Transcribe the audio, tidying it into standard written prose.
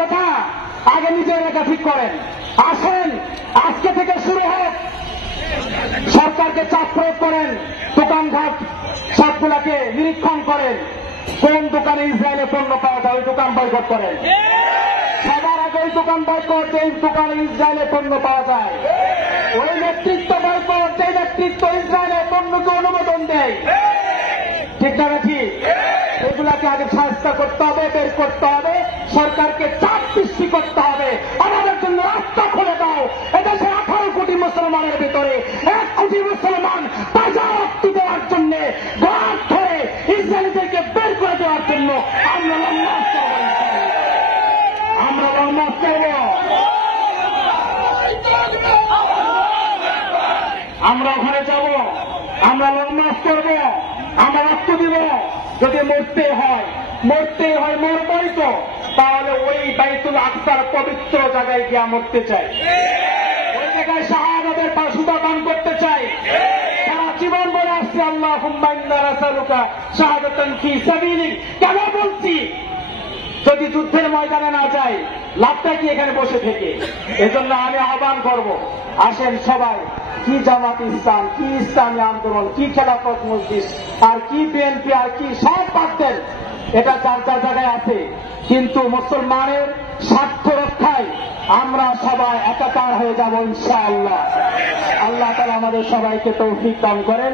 কথা, আগে নিজের এলাকা ঠিক করেন। আসেন আজকে থেকে শুরু হোক, সরকারকে চাপ প্রয়োগ করেন, দোকানঘাট সবগুলাকে নিরীক্ষণ করেন, কোন দোকানে ইসরায়েলের পণ্য পাওয়া যায় ওই দোকান বয়কট করেন। সবার আগে ওই দোকান বয়কট যেই দোকানে ইসরায়েলের পণ্য পাওয়া যায়, ওই নেতৃত্ব বয়কট যেই নেতৃত্ব ইসরায়েলের পণ্যকে অনুমোদন দেয়। ঠিক না ঠিক? এগুলাকে আগে শাস্তি করতে হবে, বের করতে হবে, সরকারকে চাপ সৃষ্টি করতে হবে। আমাদের জন্য রাস্তা খুলে দাও। এদেশে 18 কোটি মুসলমানের ভিতরে 1 কোটি মুসলমান তাজা রক্ত দেওয়ার জন্য ঘর ধরে ইসরায়েলিদেরকে বের করে দেওয়ার জন্য আমরা লং মার্চ করব। আমরা লং মার্চ করব, আমরা ওখানে যাব, আমরা লং মার্চ করব, আমরা রক্ত দিব। যদি মরতে হয় মরবই তো, তাহলে ওই বাইতুল আকসার পবিত্র জায়গায় গিয়া মরতে চাই, ওই জায়গায় শাহাদাতের সুতা পান করতে চাই। সারা জীবন বলে আসছে আল্লাহুম্মা ইন্না নাসআলুকা শাহাদাতান ফি সাবিলিক। কেন বলছি? যদি যুদ্ধের ময়দানে না যাই, লাভটা কি এখানে বসে থেকে? এজন্য আমি আহ্বান করব, আসেন সবাই, কি জামাত ইসলাম, কি ইসলামী আন্দোলন, কি খেলাফত মজলিস, আর কি বিএনপি, আর কি সব বাদ দেন, এটা যার যার জায়গায় আছে, কিন্তু মুসলমানের স্বার্থ রক্ষায় আমরা সবাই একাকার হয়ে যাব ইনশাআল্লাহ। আল্লাহ তাআলা আমাদের সবাইকে তৌফিক দান করেন।